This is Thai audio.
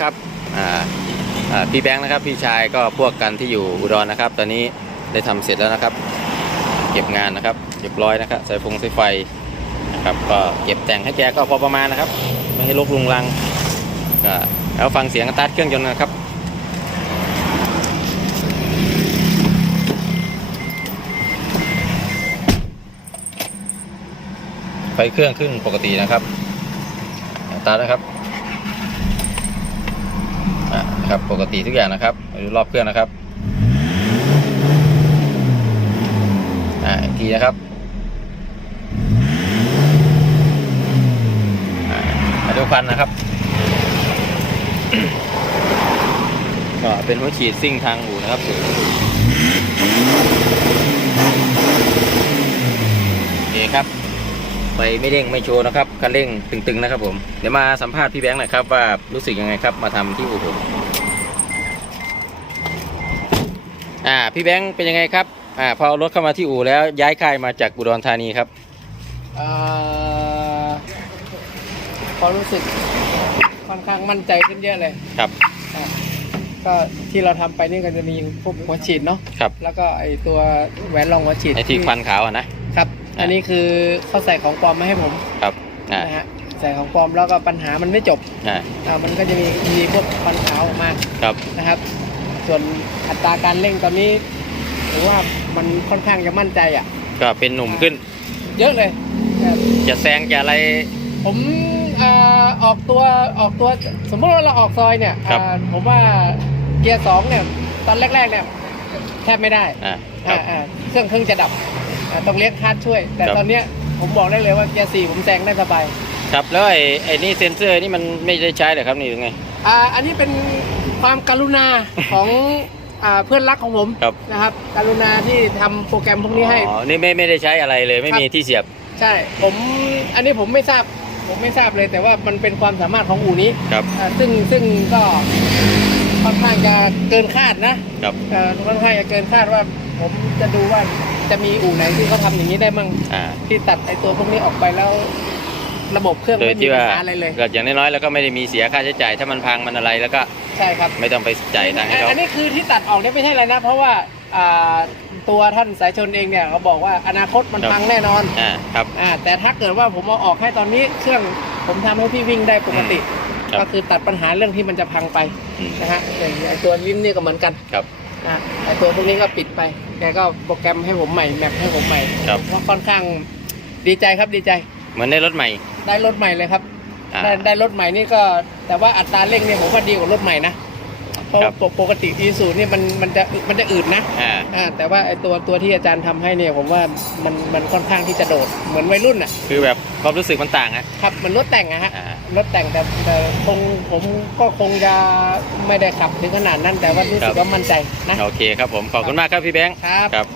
ครับพี่แบงค์นะครับพี่ชายก็พวกกันที่อยู่อุดรนะครับ ตอนนี้ได้ทำเสร็จแล้วนะครับ เก็บงานนะครับเรียบร้อยนะครับสายฟงสายไฟนะครับก็เก็บแต่งให้แกก็พอประมาณนะครับไม่ให้ลกลุงลังก็แล้วฟังเสียงสตาร์ทเครื่องยนต์นะครับไฟเครื่องขึ้นปกตินะครับสตาร์ทนะครับ นะครับปกติทุกอย่างนะครับดูรอบเครื่องนะครับอ่าอีกทีนะครับอ่ามาดูควันนะครับก็เป็นหัวฉีดซิ่งทางอู่นะครับโอเคครับไปไม่เร่งไม่โชว์นะครับคันเร่งตึงๆนะครับผม เดี๋ยวมาสัมภาษณ์พี่แบงค์หน่อยครับว่ารู้สึกยังไงครับมาทำที่อู่ผม อ่าพี่แบงค์เป็นยังไงครับอ่าพอเอารถเข้ามาที่อู่แล้วย้ายค่ายมาจากอุดรธานีครับ เอ่อความรู้สึกค่อนข้างมั่นใจขึ้นเยอะเลยครับ อะก็ที่เราทำไปนี่ก็จะมีพวกหัวฉีดเนาะครับแล้วก็ไอตัวแหวนรองหัวฉีดไอที่ควันขาวอะนะครับอะอันนี้คือเขาใส่ของปลอมมาให้ผมครับอ่านะฮะใส่ของปลอมแล้วก็ปัญหามันไม่จบอ่าอ่ามันก็จะมีมีพวกควันขาวออกมาครับนะครับ ส่วนอัตราการเร่งตอนนี้ถือว่ามันค่อนข้างจะมั่นใจอะ ก็เป็นหนุ่มขึ้น เยอะเลยครับจะแซงจะอะไร ผมเอ่อออกตัวออกตัวสมมติว่าเราออกซอยเนี่ยครับ อ่าผมว่าเกียร์สองเนี่ยตอนแรกๆเนี่ยแทบไม่ได้อ่าครัอ่าบอ่าเครื่องเพิ่งจะดับอ่าต้องเรียกคาดช่วย แต่ครับ ตอนเนี้ยผมบอกได้เลยว่าเกียร์สี่ผมแซงได้สบาย ครับแล้วไอ้ไอ้นี่เซนเซอร์นี่มันไม่ได้ใช้เหรอครับนี่หรือไง อ่าอันนี้เป็น ความกรุณาของอ่าเพื่อนรักของผมครับ นะครับกรุณาที่ทำโปรแกรมพวกนี้ให้ อ๋อ นี่ไม่ไม่ได้ใช้อะไรเลยไม่มีที่เสียบ ใช่ ผมอันนี้ผมไม่ทราบ ผมไม่ทราบเลย แต่ว่ามันเป็นความสามารถของอู่นี้ครับ อ่าซึ่งซึ่งก็ค่อนข้างจะเกินคาดนะครับ เอ่อค่อนข้างจะเกินคาดว่าผมจะดูว่าจะมีอู่ไหนที่เขาทำอย่างนี้ได้มั่งอ่า ที่ตัดไอตัวพวกนี้ออกไปแล้ว ระบบเครื่องโดยไม่มีที่ปัว่าญหาอะไรเลย ก็อย่างน้อยๆแล้วก็ไม่ได้มีเสียค่าใช้จ่าย ถ้ามันพังมันอะไรแล้วก็ ใช่ครับไม่ต้องไปจ่ายตังค์ให้เขาอันนี้คือที่ตัดออกเนี่ยไม่ใช่อะไรนะ เพราะว่าอ่าตัวท่านสายชนเองเนี่ยเขาบอกว่าอนาคตมันพังแน่นอนอ่าครับอ่าแต่ถ้าเกิดว่าผมเอาออกให้ตอนนี้เครื่องผมทำให้พี่วิ่งได้ปกติครับก็คือตัดปัญหาเรื่องที่มันจะพังไปอืมนะฮะอย่างไอตัวลิ้นนี่ก็เหมือนกันครับนะไอตัวพวกนี้ก็ปิดไปแกก็โปรแกรมให้ผมใหม่แมปให้ผมใหม่ครับก็ค่อนข้างดีใจครับดีใจ เหมือนได้รถใหม่ ได้รถใหม่เลยครับอ่า ได้ได้รถใหม่นี่ก็ แต่ว่าอัตราเร่งเนี่ยผมว่าดีกว่ารถใหม่นะเพราะครับปกปกติอีสูนี่มันมันจะมันจะอืดนะอ่า อ่าแต่ว่าไอตัวตัวที่อาจารย์ทำให้เนี่ยผมว่ามันมันค่อนข้างที่จะโดดเหมือนวัยรุ่นอะคือแบบความรู้สึกมันต่างอะครับเหมันรถแต่งอะฮะ อ่า รถแต่งแต่แต่คงผมก็คงจะไม่ได้ขับถึงขนาดนั้นแต่ว่ารู้สึกว่ามั่นใจนะ โอเคครับผม ขอบคุณมากครับพี่แบงค์ ครับครับ